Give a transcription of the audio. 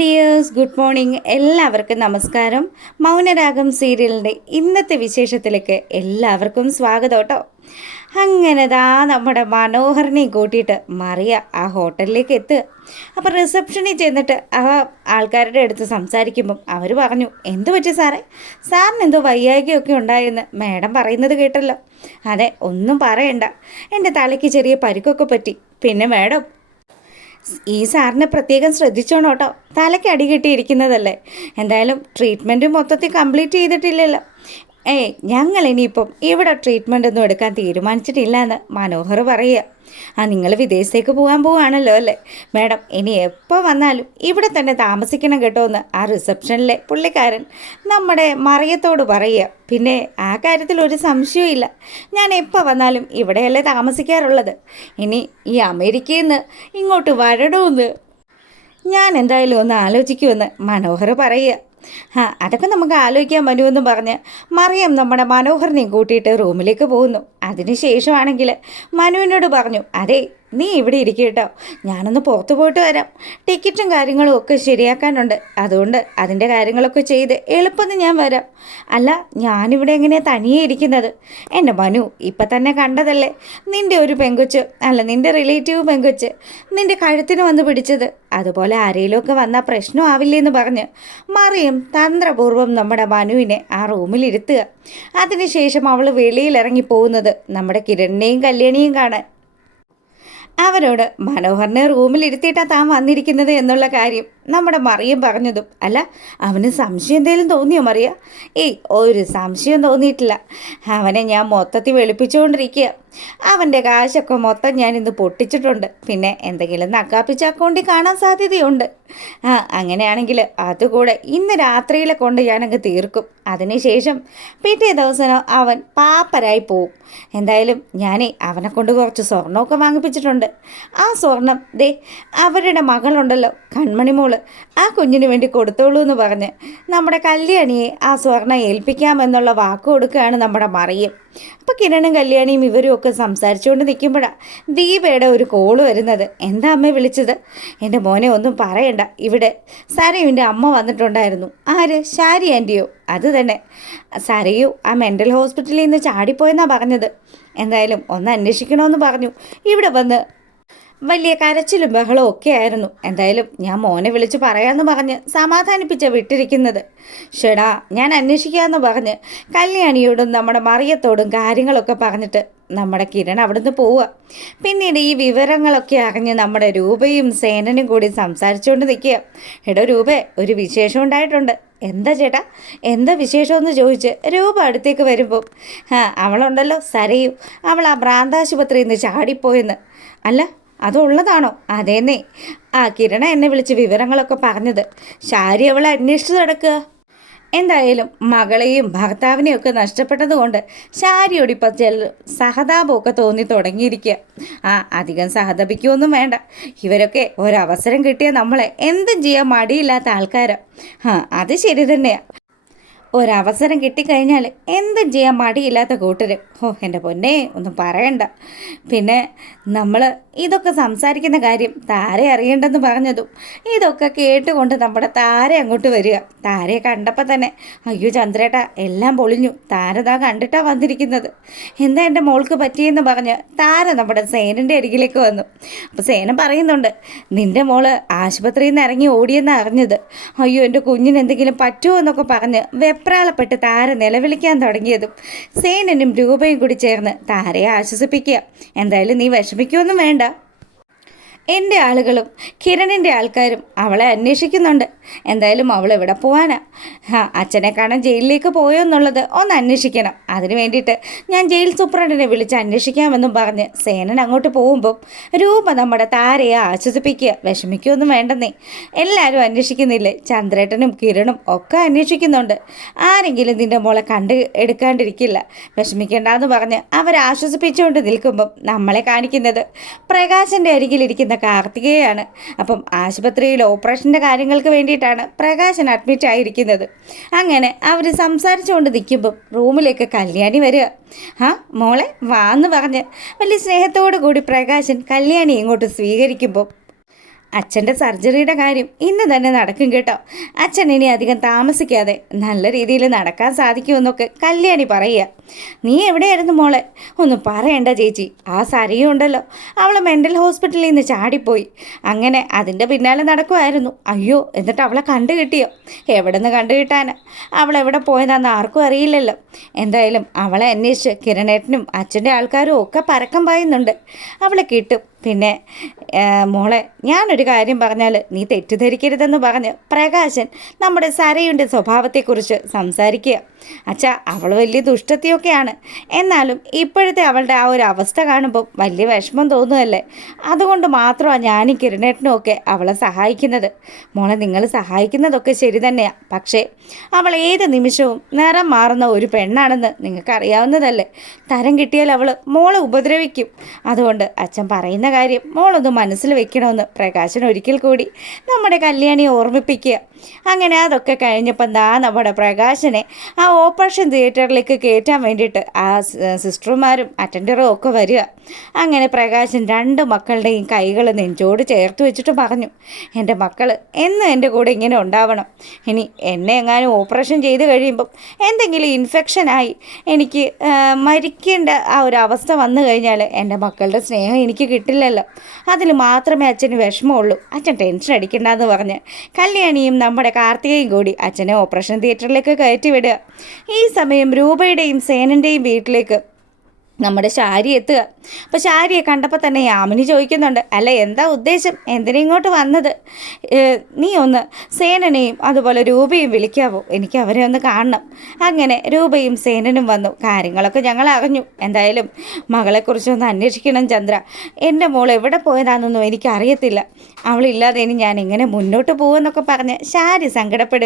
Dears good morning എല്ലാവർക്കും നമസ്കാരം. മൗനരാഗം സീരിയലിന്റെ ഇന്നത്തെ വിശേഷത്തിലേക്ക് എല്ലാവർക്കും സ്വാഗതം കേട്ടോ. അങ്ങനെ ദാ നമ്മുടെ മനോഹറിനെ കൂട്ടിയിട്ട് മറിയ ആ ഹോട്ടലിലേക്ക് എത്തുക അപ്പം റിസപ്ഷനിൽ ചെന്നിട്ട് ആ ആൾക്കാരുടെ അടുത്ത് സംസാരിക്കുമ്പം അവർ പറഞ്ഞു എന്തു പറ്റി സാറേ? സാറിന് എന്തോ വയ്യായികയൊക്കെ ഉണ്ടായെന്ന് മാഡം പറയുന്നത് കേട്ടല്ലോ. അതെ ഒന്നും പറയണ്ട. എന്റെ തലയ്ക്ക് ചെറിയ പരിക്കൊക്കെ പറ്റി. പിന്നെ മാഡം ഈ സാറിനെ പ്രത്യേകം ശ്രദ്ധിച്ചോണോട്ടോ തലയ്ക്ക് അടി കിട്ടിയിരിക്കുന്നതല്ലേ. എന്തായാലും ട്രീറ്റ്മെന്റ് മൊത്തത്തിൽ കംപ്ലീറ്റ് ചെയ്തിട്ടില്ലല്ലോ. ഏയ് ഞങ്ങൾ ഇനിയിപ്പം ഇവിടെ ട്രീറ്റ്മെന്റ് ഒന്നും എടുക്കാൻ തീരുമാനിച്ചിട്ടില്ല എന്ന് മനോഹർ പറയുക. ആ നിങ്ങൾ വിദേശത്തേക്ക് പോകാൻ പോവാണല്ലോ അല്ലേ? മാഡം ഇനി എപ്പോൾ വന്നാലും ഇവിടെ തന്നെ താമസിക്കണം കേട്ടോ എന്ന് ആ റിസപ്ഷനിലെ പുള്ളിക്കാരൻ നമ്മുടെ മറിയത്തോട് പറയുക. പിന്നെ ആ കാര്യത്തിൽ ഒരു സംശയവും ഞാൻ എപ്പോൾ വന്നാലും ഇവിടെയല്ലേ താമസിക്കാറുള്ളത്. ഇനി ഈ അമേരിക്കയിൽ നിന്ന് ഇങ്ങോട്ട് വരണമെന്ന് ഞാൻ എന്തായാലും ഒന്ന് ആലോചിക്കുമെന്ന് മനോഹർ പറയുക. ആ അതൊക്കെ നമുക്ക് ആലോചിക്കാൻ മനുവെന്ന് പറഞ്ഞ് മറിയം നമ്മുടെ മനോഹറിനെയും കൂട്ടിയിട്ട് റൂമിലേക്ക് പോകുന്നു. അതിനുശേഷമാണെങ്കിൽ മനുവിനോട് പറഞ്ഞു അതെ നീ ഇവിടെ ഇരിക്കട്ടോ കേട്ടോ. ഞാനൊന്ന് പുറത്തു പോയിട്ട് വരാം. ടിക്കറ്റും കാര്യങ്ങളും ഒക്കെ ശരിയാക്കാനുണ്ട്. അതുകൊണ്ട് അതിന്റെ കാര്യങ്ങളൊക്കെ ചെയ്ത് എളുപ്പം ഞാൻ വരാം. അല്ല ഞാനിവിടെ എങ്ങനെയാണ് തനിയെ ഇരിക്കുന്നത്? എന്റെ മനു ഇപ്പം തന്നെ കണ്ടതല്ലേ? നിന്റെ ഒരു പെങ്കൊച്ച് അല്ല നിന്റെ റിലേറ്റീവ് പെങ്കൊച്ച് നിന്റെ കഴുത്തിന് വന്ന് പിടിച്ചത്. അതുപോലെ ആരെങ്കിലുമൊക്കെ വന്നാൽ പ്രശ്നമാവില്ലെന്ന് പറഞ്ഞ് മറിയും തന്ത്രപൂർവം നമ്മുടെ മനുവിനെ ആ റൂമിലിരുത്തുക. അതിനുശേഷം അവൾ വെളിയിലിറങ്ങി പോകുന്നത് നമ്മുടെ കിരണിനെയും കല്യാണിയും കാണാൻ. അവരോട് മനോഹറിനെ റൂമിലിരുത്തിയിട്ടാണ് താൻ വന്നിരിക്കുന്നത് എന്നുള്ള കാര്യം. നമ്മുടെ മറിയം പറഞ്ഞതും. അല്ല അവന് സംശയം എന്തെങ്കിലും തോന്നിയോ മറിയ? ഏയ് ഒരു സംശയം തോന്നിയിട്ടില്ല. അവനെ ഞാൻ മൊത്തത്തിൽ വെളുപ്പിച്ചുകൊണ്ടിരിക്കുക. അവന്റെ കാശൊക്കെ മൊത്തം ഞാൻ ഇന്ന് പൊട്ടിച്ചിട്ടുണ്ട്. പിന്നെ എന്തെങ്കിലും നക്കാപ്പിച്ച അക്കൗണ്ടിൽ കാണാൻ സാധ്യതയുണ്ട്. ആ അങ്ങനെയാണെങ്കിൽ അതുകൂടെ ഇന്ന് രാത്രിയിലെ കൊണ്ട് ഞാനങ്ങ് തീർക്കും. അതിനുശേഷം പിറ്റേ ദിവസം അവൻ പാപ്പരായി പോവും. എന്തായാലും ഞാനേ അവനെ കൊണ്ട് കുറച്ച് സ്വർണമൊക്കെ വാങ്ങിപ്പിച്ചിട്ടുണ്ട്. ആ സ്വർണം ദേ അവരുടെ മകളുണ്ടല്ലോ കൺമണി മോൾ ആ കുഞ്ഞിന് വേണ്ടി കൊടുത്തോളൂ എന്ന് പറഞ്ഞ് നമ്മുടെ കല്യാണിയെ ആ സ്വർണ ഏൽപ്പിക്കാമെന്നുള്ള വാക്ക് കൊടുക്കുകയാണ് നമ്മുടെ മറിയം. അപ്പോൾ കിരണും കല്യാണിയും ഇവരും ഒക്കെ സംസാരിച്ചുകൊണ്ട് നിൽക്കുമ്പോഴാണ് ദീപയുടെ ഒരു കോൾ വരുന്നത്. എന്താ അമ്മ വിളിച്ചത്? എന്റെ മോനെ ഒന്നും പറയണ്ട. ഇവിടെ സരയുവിന്റെ അമ്മ വന്നിട്ടുണ്ടായിരുന്നു. ആര്? ശാരി ആന്റിയോ? അത് തന്നെ. സരയു ആ മെന്റൽ ഹോസ്പിറ്റലിൽ നിന്ന് ചാടിപ്പോയെന്നാണ് പറഞ്ഞത്. എന്തായാലും ഒന്ന് അന്വേഷിക്കണമെന്ന് പറഞ്ഞു. ഇവിടെ വന്ന് വലിയ കരച്ചിലും ബഹളവും ഒക്കെ ആയിരുന്നു. എന്തായാലും ഞാൻ മോനെ വിളിച്ച് പറയാമെന്ന് പറഞ്ഞ് സമാധാനിപ്പിച്ച വിട്ടിരിക്കുന്നത്. ഷെടാ ഞാൻ അന്വേഷിക്കാമെന്ന് പറഞ്ഞ് കല്യാണിയോടും നമ്മുടെ മറിയത്തോടും കാര്യങ്ങളൊക്കെ പറഞ്ഞിട്ട് നമ്മുടെ കിരൺ അവിടുന്ന് പോവുക. പിന്നീട് ഈ വിവരങ്ങളൊക്കെ അറിഞ്ഞ് നമ്മുടെ രൂപയും സേനനും കൂടി സംസാരിച്ചുകൊണ്ട് നിൽക്കുക. എടോ രൂപേ ഒരു വിശേഷം ഉണ്ടായിട്ടുണ്ട്. എന്താ ചേട്ടാ? എന്താ വിശേഷമെന്ന് ചോദിച്ച് രൂപ അടുത്തേക്ക് വരുമ്പോൾ ആ അവളുണ്ടല്ലോ സരയു. അവൾ ആ ഭ്രാന്താശുപത്രിയിൽ നിന്ന് ചാടിപ്പോയെന്ന്. അല്ല അതുള്ളതാണോ? അതേന്നേ. ആ കിരണ എന്നെ വിളിച്ച് വിവരങ്ങളൊക്കെ പറഞ്ഞത്. ശാരി അവളെ അന്വേഷിച്ചു നടക്കുക എന്തായാലും മകളെയും ഭർത്താവിനെയും ഒക്കെ നഷ്ടപ്പെട്ടതുകൊണ്ട് ശാരിയോട് ഇപ്പം ചില സഹതാപമൊക്കെ തോന്നി തുടങ്ങിയിരിക്കുക ആ അധികം സഹതപിക്കുമൊന്നും വേണ്ട. ഇവരൊക്കെ ഒരവസരം കിട്ടിയ നമ്മളെ എന്തും ചെയ്യാൻ മടിയില്ലാത്ത ആൾക്കാരാണ് ആ അത് ശരി തന്നെയാണ് ഒരവസരം കിട്ടിക്കഴിഞ്ഞാൽ എന്തും ചെയ്യാൻ മടിയില്ലാത്ത കൂട്ടർ ഓ എന്റെ പൊന്നേ ഒന്നും പറയണ്ട. പിന്നെ നമ്മൾ ഇതൊക്കെ സംസാരിക്കുന്ന കാര്യം താര അറിയണ്ടെന്ന് പറഞ്ഞതും ഇതൊക്കെ കേട്ടുകൊണ്ട് നമ്മുടെ താര അങ്ങോട്ട് വരിക. താരയെ കണ്ടപ്പോൾ തന്നെ അയ്യോ ചന്ദ്രേട്ട എല്ലാം പൊളിഞ്ഞു. താരതാ കണ്ടിട്ടാ വന്നിരിക്കുന്നത്. എന്താ എന്റെ മോൾക്ക് പറ്റിയെന്ന് പറഞ്ഞ് താര നമ്മുടെ സേനന്റെ അരികിലേക്ക് വന്നു. അപ്പോൾ സേന പറയുന്നുണ്ട് നിന്റെ മോൾ ആശുപത്രിയിൽ നിന്ന് ഇറങ്ങി ഓടിയെന്ന് അറിഞ്ഞത്. അയ്യോ എന്റെ കുഞ്ഞിന് എന്തെങ്കിലും പറ്റുമോ എന്നൊക്കെ പറഞ്ഞ് വെപ്രാളപ്പെട്ട് താര നിലവിളിക്കാൻ തുടങ്ങിയതും സേനനും രൂപയും കൂടി ചേർന്ന് താരയെ ആശ്വസിപ്പിക്കുക. എന്തായാലും നീ വിഷമിക്കുമൊന്നും വേണ്ട. എന്റെ ആളുകളും കിരണിന്റെ ആൾക്കാരും അവളെ അന്വേഷിക്കുന്നുണ്ട്. എന്തായാലും അവൾ എവിടെ പോവാനാ? ആ അച്ഛനെ കാണാൻ ജയിലിലേക്ക് പോയോ എന്നുള്ളത് ഒന്ന് അന്വേഷിക്കണം. അതിന് വേണ്ടിയിട്ട് ഞാൻ ജയിൽ സൂപ്രണ്ടിനെ വിളിച്ച് അന്വേഷിക്കാമെന്നും പറഞ്ഞ് സേനൻ അങ്ങോട്ട് പോകുമ്പോൾ രൂപ നമ്മുടെ താരയെ ആശ്വസിപ്പിക്കുക വിഷമിക്കുകയൊന്നും വേണ്ടെന്നേ. എല്ലാവരും അന്വേഷിക്കുന്നില്ലേ? ചന്ദ്രേട്ടനും കിരണും ഒക്കെ അന്വേഷിക്കുന്നുണ്ട്. ആരെങ്കിലും നിന്റെ മോളെ കണ്ട് എടുക്കാണ്ടിരിക്കില്ല. വിഷമിക്കേണ്ടെന്ന് പറഞ്ഞ് അവരെ ആശ്വസിപ്പിച്ചുകൊണ്ട് നിൽക്കുമ്പം നമ്മളെ കാണിക്കുന്നത് പ്രകാശന്റെ അരികിലിരിക്കുന്ന കാർത്തികയാണ്. അപ്പം ആശുപത്രിയിൽ ഓപ്പറേഷന്റെ കാര്യങ്ങൾക്ക് വേണ്ടിയിട്ടാണ് പ്രകാശൻ അഡ്മിറ്റ് ആയിരിക്കുന്നത്. അങ്ങനെ അവർ സംസാരിച്ചുകൊണ്ട് നിൽക്കുമ്പം റൂമിലേക്ക് കല്യാണി വരിക. ആ മോളെ വാന്ന് പറഞ്ഞ് വലിയ സ്നേഹത്തോടു കൂടി പ്രകാശൻ കല്യാണി ഇങ്ങോട്ട് സ്വീകരിക്കുമ്പോൾ അച്ഛന്റെ സർജറിയുടെ കാര്യം ഇന്ന് തന്നെ നടക്കും കേട്ടോ. അച്ഛൻ ഇനി അധികം താമസിക്കാതെ നല്ല രീതിയിൽ നടക്കാൻ സാധിക്കുമെന്നൊക്കെ കല്യാണി പറയുക. നീ എവിടെയായിരുന്നു മോളെ? ഒന്ന് പറയണ്ട ചേച്ചി. ആ സരയും ഉണ്ടല്ലോ. അവൾ മെന്റൽ ഹോസ്പിറ്റലിൽ നിന്ന് ചാടിപ്പോയി. അങ്ങനെ അതിന്റെ പിന്നാലെ നടക്കുമായിരുന്നു അയ്യോ എന്നിട്ട് അവളെ കണ്ടു കിട്ടിയോ? എവിടെ നിന്ന് കണ്ടു കിട്ടാനാ? അവൾ എവിടെ പോയതാന്ന് ആർക്കും അറിയില്ലല്ലോ. എന്തായാലും അവളെ അന്വേഷിച്ച് കിരണേട്ടനും അച്ഛന്റെ ആൾക്കാരും ഒക്കെ പരക്കം പായുന്നുണ്ട്. അവളെ കിട്ടും. പിന്നെ മോളെ ഞാനൊരു കാര്യം പറഞ്ഞാൽ നീ തെറ്റിദ്ധരിക്കരുതെന്ന് പറഞ്ഞ് പ്രകാശൻ നമ്മുടെ സരയുടെ സ്വഭാവത്തെക്കുറിച്ച് സംസാരിക്കുക. അച്ഛാ അവൾ വലിയ ദുഷ്ടത്തിയൊക്കെയാണ് എന്നാലും ഇപ്പോഴത്തെ അവളുടെ ആ ഒരു അവസ്ഥ കാണുമ്പോൾ വലിയ വിഷമം തോന്നുമല്ലേ അതുകൊണ്ട് മാത്രമാണ് ഞാൻ ഈ കിരണേട്ടനും ഒക്കെ അവളെ സഹായിക്കുന്നത്. മോളെ നിങ്ങൾ സഹായിക്കുന്നതൊക്കെ ശരി തന്നെയാണ് പക്ഷേ അവൾ ഏത് നിമിഷവും നിറം മാറുന്ന ഒരു പെണ്ണാണെന്ന് നിങ്ങൾക്കറിയാവുന്നതല്ലേ? തരം കിട്ടിയാൽ അവൾ മോളെ ഉപദ്രവിക്കും. അതുകൊണ്ട് അച്ഛൻ പറയുന്ന കാര്യം മോളൊന്ന് മനസ്സിൽ വെക്കണമെന്ന് പ്രകാശൻ ഒരിക്കൽ കൂടി നമ്മുടെ കല്യാണിയെ ഓർമ്മിപ്പിക്കുക. അങ്ങനെ അതൊക്കെ കഴിഞ്ഞപ്പോൾ എന്താ നമ്മുടെ പ്രകാശനെ ആ ഓപ്പറേഷൻ തിയേറ്ററിലേക്ക് കയറ്റാൻ വേണ്ടിയിട്ട് ആ സിസ്റ്റർമാരും അറ്റൻഡറും ഒക്കെ വരിക. അങ്ങനെ പ്രകാശൻ രണ്ട് മക്കളുടെയും കൈകൾ നെഞ്ചോട് ചേർത്ത് വെച്ചിട്ട് പറഞ്ഞു എന്റെ മക്കൾ എന്നും എന്റെ കൂടെ ഇങ്ങനെ ഉണ്ടാവണം. ഇനി എന്നെ എങ്ങാനും ഓപ്പറേഷൻ ചെയ്ത് കഴിയുമ്പം എന്തെങ്കിലും ഇൻഫെക്ഷനായി എനിക്ക് മരിക്കേണ്ട ആ ഒരു അവസ്ഥ വന്നു കഴിഞ്ഞാൽ എന്റെ മക്കളുടെ സ്നേഹം എനിക്ക് കിട്ടില്ലല്ലോ. അതിൽ മാത്രമേ അച്ഛന് വിഷമമുള്ളൂ. അച്ഛൻ ടെൻഷൻ അടിക്കണ്ടെന്ന് പറഞ്ഞ് കല്യാണിയും നമ്മുടെ കാർത്തികയും കൂടി അച്ഛനെ ഓപ്പറേഷൻ തിയേറ്ററിലേക്ക് കയറ്റി വിടുക ഈ സമയം രൂപയുടെയും സേനന്റെയും വീട്ടിലേക്ക് നമ്മുടെ ശാരി എത്തുക. അപ്പോൾ ശാരിയെ കണ്ടപ്പോൾ തന്നെ യാമിനി ചോദിക്കുന്നുണ്ട് അല്ല എന്താ ഉദ്ദേശം? എന്തിനാ ഇങ്ങോട്ട് വന്നത്? നീ ഒന്ന് സേനനെയും അതുപോലെ രൂപയും വിളിക്കാവോ? എനിക്ക് അവരെ ഒന്ന് കാണണം. അങ്ങനെ രൂപയും സേനനും വന്നു. കാര്യങ്ങളൊക്കെ ഞങ്ങൾ അറിഞ്ഞു. എന്തായാലും മകളെക്കുറിച്ചൊന്ന് അന്വേഷിക്കണം ചന്ദ്ര. എന്റെ മോൾ എവിടെ പോയതാണെന്നൊന്നും എനിക്കറിയത്തില്ല. അവളില്ലാതെ ഇനി ഞാൻ എങ്ങനെ മുന്നോട്ട് പോകുമെന്നൊക്കെ പറഞ്ഞ് ശാരി സങ്കടപ്പെടുക